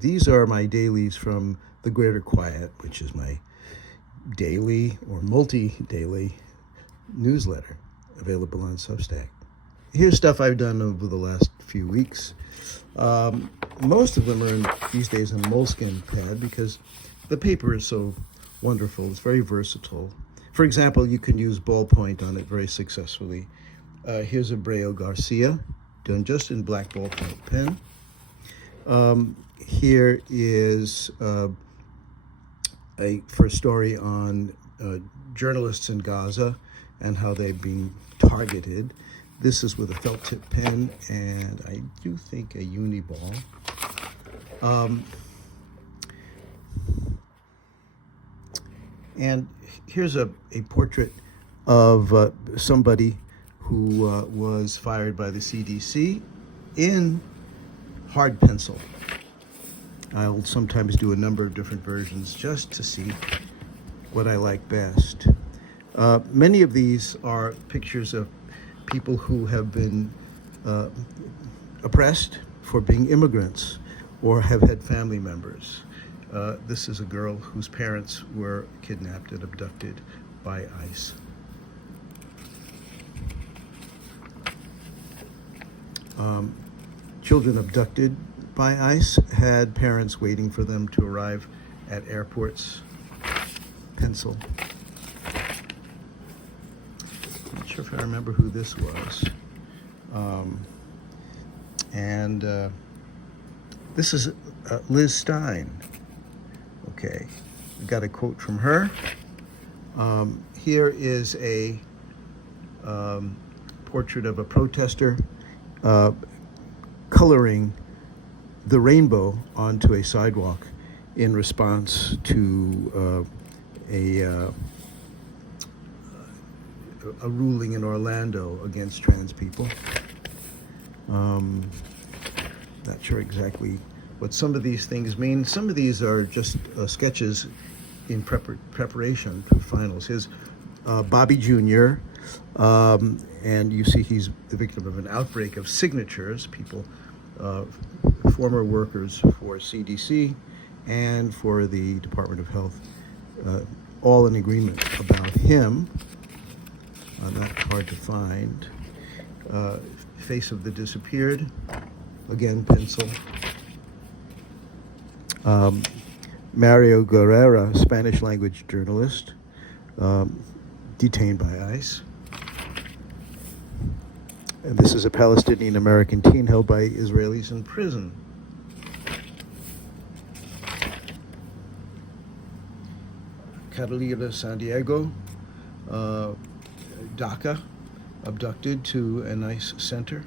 these are my dailies from the Greater Quiet, which is my daily or multi-daily newsletter available on Substack. Here's stuff I've done over the last few weeks. Most of them are these days in moleskin pad because the paper is so wonderful. It's very versatile. For example, you can use ballpoint on it very successfully. Here's a Abreu Garcia, done just in black ballpoint pen. Here is for a story on journalists in Gaza and how they've been targeted. This is with a felt tip pen and I do think a Uniball. And here's a portrait of somebody who was fired by the CDC in hard pencil. I'll sometimes do a number of different versions just to see what I like best. Many of these are pictures of people who have been oppressed for being immigrants or have had family members. This is a girl whose parents were kidnapped and abducted by ICE. Children abducted by ICE had parents waiting for them to arrive at airports. Pencil. Not sure if I remember who this was. This is Liz Stein. Okay, I got a quote from her. Here is a portrait of a protester coloring the rainbow onto a sidewalk in response to a ruling in Orlando against trans people. Not sure exactly what some of these things mean. Some of these are just sketches in preparation for finals. Here's Bobby Jr., and you see he's the victim of an outbreak of signatures, people, former workers for CDC and for the Department of Health, all in agreement about him. Not hard to find. Face of the disappeared, again pencil. Mario Guerrera, Spanish language journalist, detained by ICE. And this is a Palestinian American teen held by Israelis in prison. Catalina Santiago, DACA, abducted to an ICE center.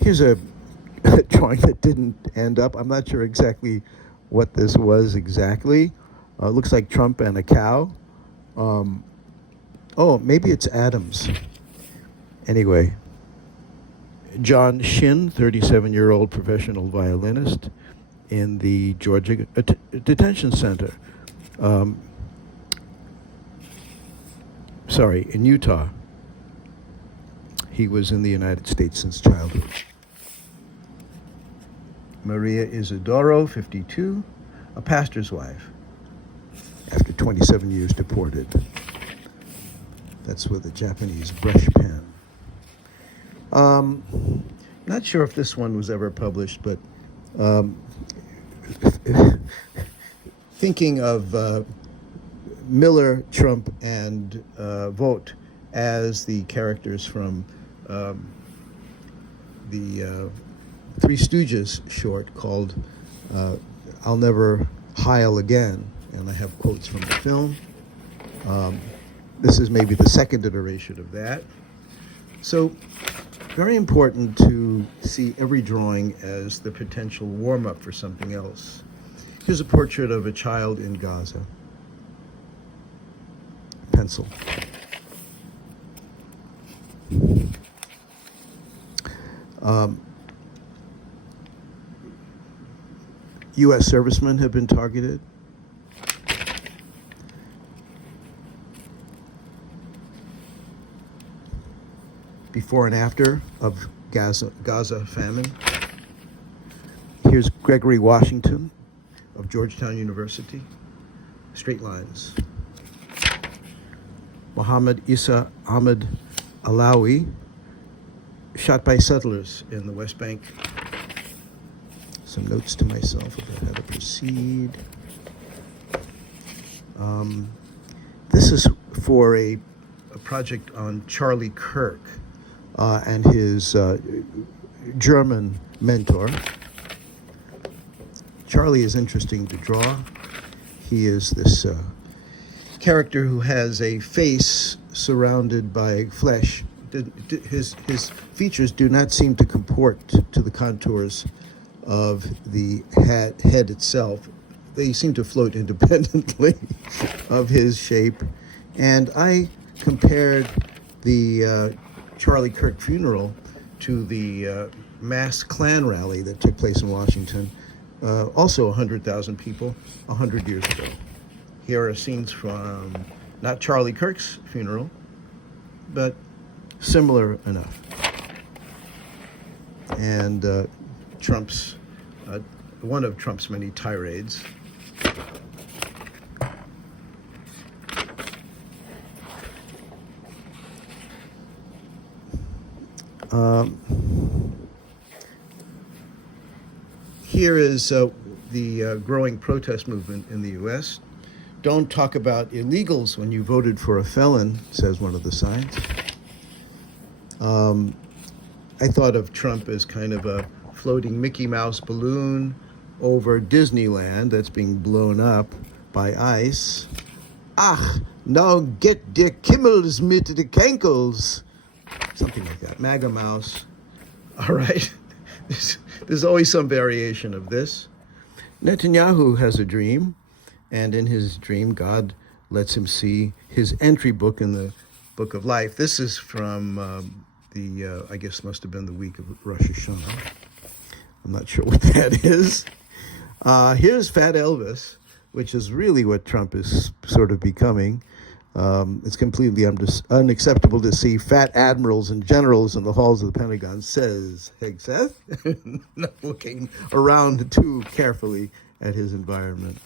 Here's a drawing that didn't end up. I'm not sure exactly what this was exactly. It looks like Trump and a cow. Oh, maybe it's Adams. Anyway, John Shin, 37-year-old professional violinist in the Georgia Detention Center. In Utah. He was in the United States since childhood. Maria Isidoro, 52, a pastor's wife, after 27 years deported. That's with a Japanese brush pen. Not sure if this one was ever published, but thinking of Miller, Trump, and Vogt as the characters from the Three Stooges short called I'll Never Heil Again, and I have quotes from the film. This is maybe the second iteration of that. So, very important to see every drawing as the potential warm-up for something else. Here's a portrait of a child in Gaza. Pencil. U.S. servicemen have been targeted. Before and after of Gaza famine. Here's Gregory Washington of Georgetown University. Straight lines. Muhammad Isa Ahmed Alawi, shot by settlers in the West Bank. Some notes to myself about how to proceed. This is for a project on Charlie Kirk and his German mentor. Charlie is interesting to draw. He is this character who has a face surrounded by flesh. His features do not seem to comport to the contours of the head itself. They seem to float independently of his shape. And I compared the Charlie Kirk funeral to the mass Klan rally that took place in Washington, also 100,000 people, 100 years ago. Here are scenes from not Charlie Kirk's funeral, but similar enough. And Trump's, one of Trump's many tirades. Here is the growing protest movement in the U.S. Don't talk about illegals when you voted for a felon, says one of the signs. I thought of Trump as kind of a floating Mickey Mouse balloon over Disneyland that's being blown up by ice. Ach, now get der Kimmels mit de Kankels. Something like that. MAGA Mouse. All right. There's always some variation of this. Netanyahu has a dream, and in his dream, God lets him see his entry book in the Book of Life. This is from I guess must have been the week of Rosh Hashanah. I'm not sure what that is. Here's Fat Elvis, which is really what Trump is sort of becoming. It's completely unacceptable to see fat admirals and generals in the halls of the Pentagon, says Hegseth, not looking around too carefully at his environment.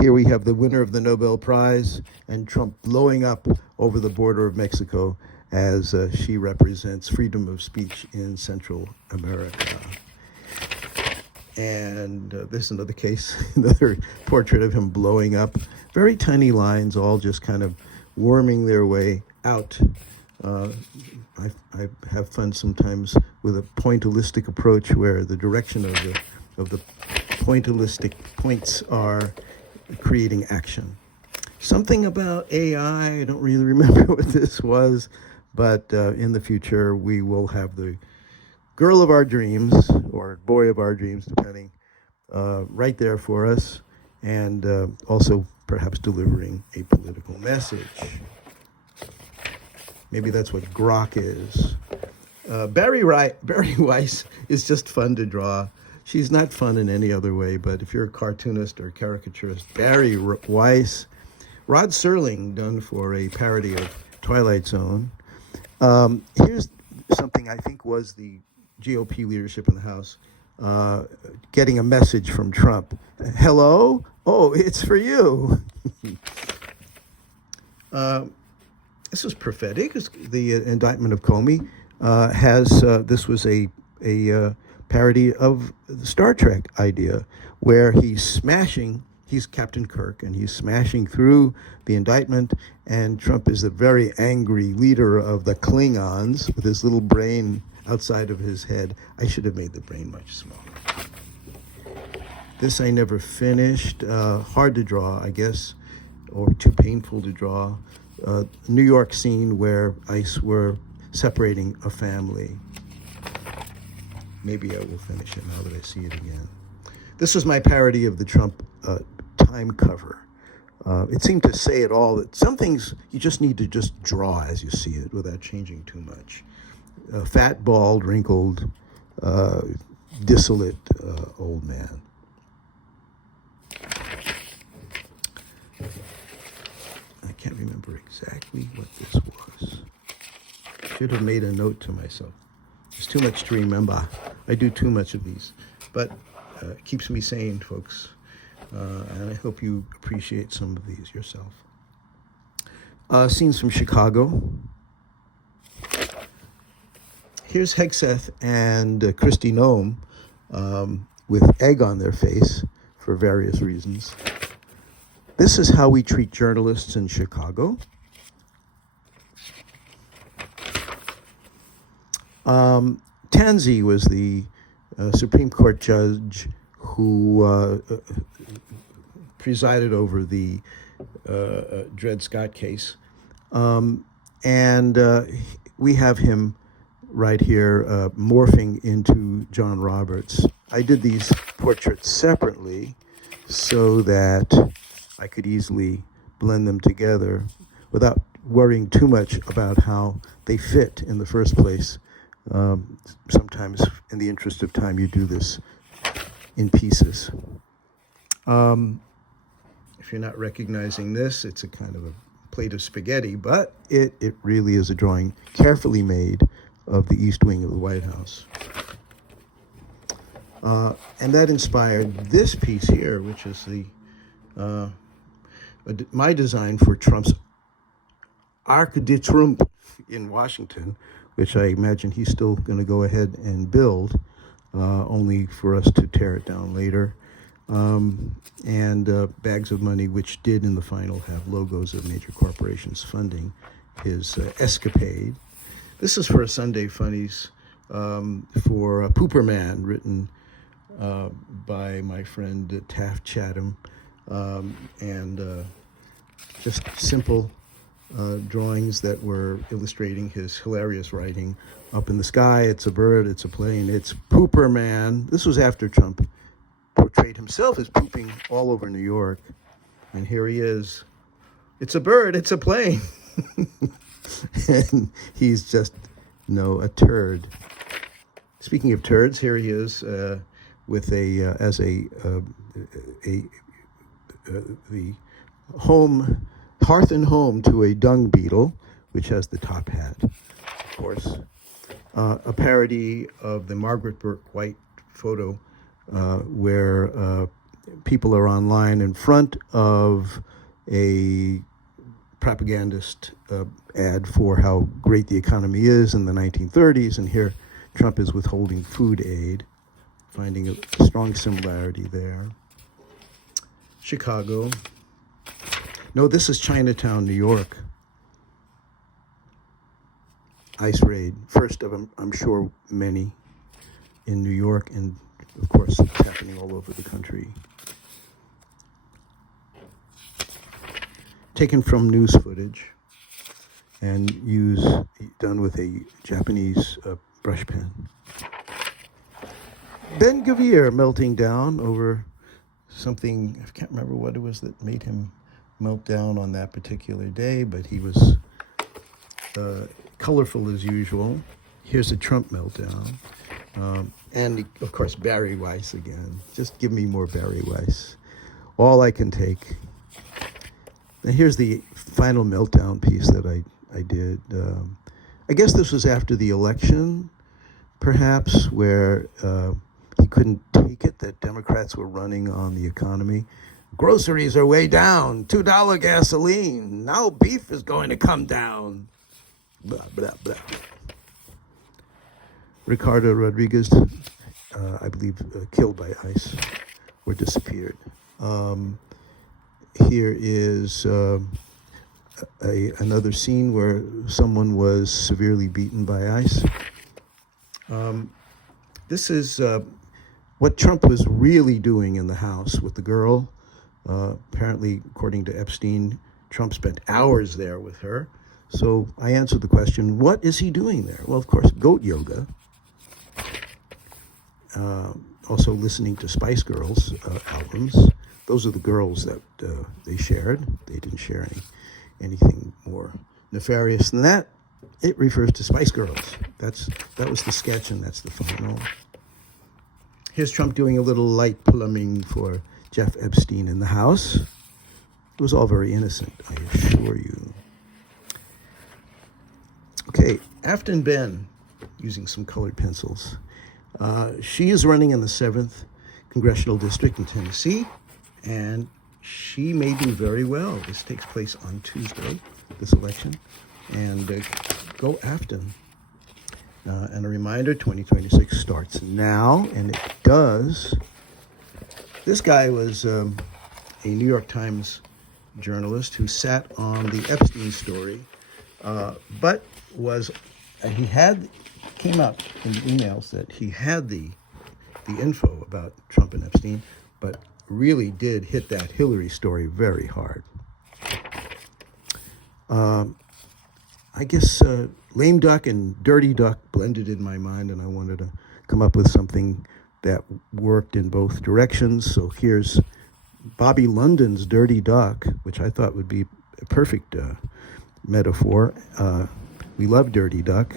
Here we have the winner of the Nobel Prize and Trump blowing up over the border of Mexico as she represents freedom of speech in Central America. And this is another case, another portrait of him blowing up. Very tiny lines, all just kind of worming their way out. I have fun sometimes with a pointillistic approach where the direction of the pointillistic points are creating action. Something about AI, I don't really remember what this was, but in the future we will have the girl of our dreams, or boy of our dreams, depending, right there for us, and also perhaps delivering a political message. Maybe that's what grok is. Barry Weiss is just fun to draw. She's not fun in any other way, but if you're a cartoonist or caricaturist, Barry Weiss. Rod Serling, done for a parody of Twilight Zone. Here's something I think was the GOP leadership in the House getting a message from Trump. Hello? Oh, it's for you. This was prophetic. The indictment of Comey this was a parody of the Star Trek idea, where he's Captain Kirk, and he's smashing through the indictment, and Trump is a very angry leader of the Klingons with his little brain outside of his head. I should have made the brain much smaller. This I never finished. Hard to draw, I guess, or too painful to draw. New York scene where ICE were separating a family. Maybe I will finish it now that I see it again. This was my parody of the Trump Time cover. It seemed to say it all, that some things you just need to just draw as you see it without changing too much. Fat, bald, wrinkled, dissolute old man. I can't remember exactly what this was. Should have made a note to myself. There's too much to remember. I do too much of these, but it keeps me sane, folks. And I hope you appreciate some of these yourself. Scenes from Chicago. Here's Hegseth and Christy Nome with egg on their face for various reasons. This is how we treat journalists in Chicago. Tansey was the Supreme Court judge who presided over the Dred Scott case. And we have him right here morphing into John Roberts. I did these portraits separately so that I could easily blend them together without worrying too much about how they fit in the first place. Sometimes, in the interest of time, you do this in pieces. If you're not recognizing this, it's a kind of a plate of spaghetti, but it really is a drawing carefully made of the East Wing of the White House. And that inspired this piece here, which is my design for Trump's Arc de Triomphe in Washington, which I imagine he's still going to go ahead and build, only for us to tear it down later. And bags of money, which did in the final have logos of major corporations funding his escapade. This is for a Sunday Funnies for Pooper Man, written by my friend Taft Chatham, and just simple drawings that were illustrating his hilarious writing. Up in the sky, it's a bird, it's a plane, it's Pooper Man. This was after Trump portrayed himself as pooping all over New York. And here he is. It's a bird, it's a plane. And he's just, a turd. Speaking of turds, here he is with the hearth and home to a dung beetle, which has the top hat, of course. A parody of the Margaret Burke White photo where people are online in front of a propagandist ad for how great the economy is in the 1930s, and here Trump is withholding food aid, finding a strong similarity there. Chicago. No, this is Chinatown, New York. ICE raid, first of I'm sure many in New York, and of course it's happening all over the country. Taken from news footage and done with a Japanese brush pen. Ben Gavir melting down over something, I can't remember what it was that made him melt down on that particular day, but he was colorful as usual. Here's a Trump meltdown. And of course, Barry Weiss again. Just give me more Barry Weiss. All I can take. And here's the final meltdown piece that I did. I guess this was after the election, perhaps, where he couldn't take it that Democrats were running on the economy. Groceries are way down, $2 gasoline. Now beef is going to come down. Blah, blah, blah. Ricardo Rodriguez, I believe, killed by ICE or disappeared. Here is another scene where someone was severely beaten by ICE. This is what Trump was really doing in the house with the girl. Apparently, according to Epstein, Trump spent hours there with her. So I answered the question, what is he doing there? Well, of course, goat yoga. Also listening to Spice Girls albums. Those are the girls that they shared. They didn't share anything more nefarious than that. It refers to Spice Girls. That was the sketch, and that's the final. Here's Trump doing a little light plumbing for Jeff Epstein in the house. It was all very innocent, I assure you. Okay, Afton Ben. using some colored pencils. She is running in the 7th Congressional District in Tennessee, and she may do very well. This takes place on Tuesday, this election, and go after them. And a reminder, 2026 starts now, and it does. This guy was a New York Times journalist who sat on the Epstein story, but came out in the emails that he had the info about Trump and Epstein, but really did hit that Hillary story very hard. I guess lame duck and dirty duck blended in my mind, and I wanted to come up with something that worked in both directions. So here's Bobby London's dirty duck, which I thought would be a perfect metaphor. We love dirty duck.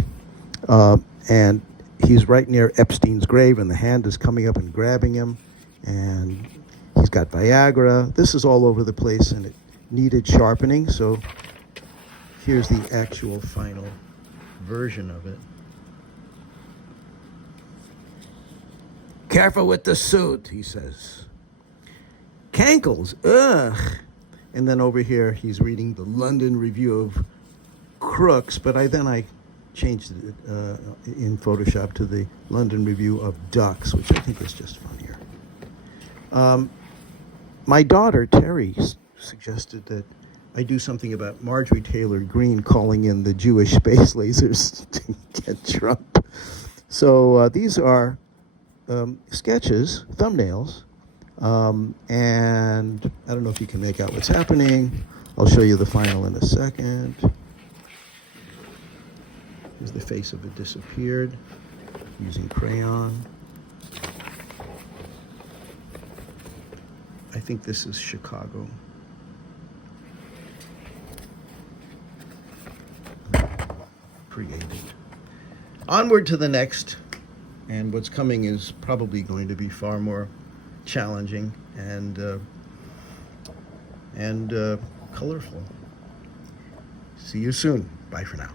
And he's right near Epstein's grave, and the hand is coming up and grabbing him, and he's got Viagra. This is all over the place, and it needed sharpening, so here's the actual final version of it. Careful with the suit, he says. Cankles, ugh. And then over here, he's reading the London Review of Crooks, but I changed it in Photoshop to the London Review of Ducks, which I think is just funnier. My daughter, Terry, suggested that I do something about Marjorie Taylor Greene calling in the Jewish space lasers to get Trump. So these are sketches, thumbnails, and I don't know if you can make out what's happening. I'll show you the final in a second. Here's the face of it disappeared using crayon. I think this is Chicago. Created. Onward to the next, and what's coming is probably going to be far more challenging and colorful. See you soon. Bye for now.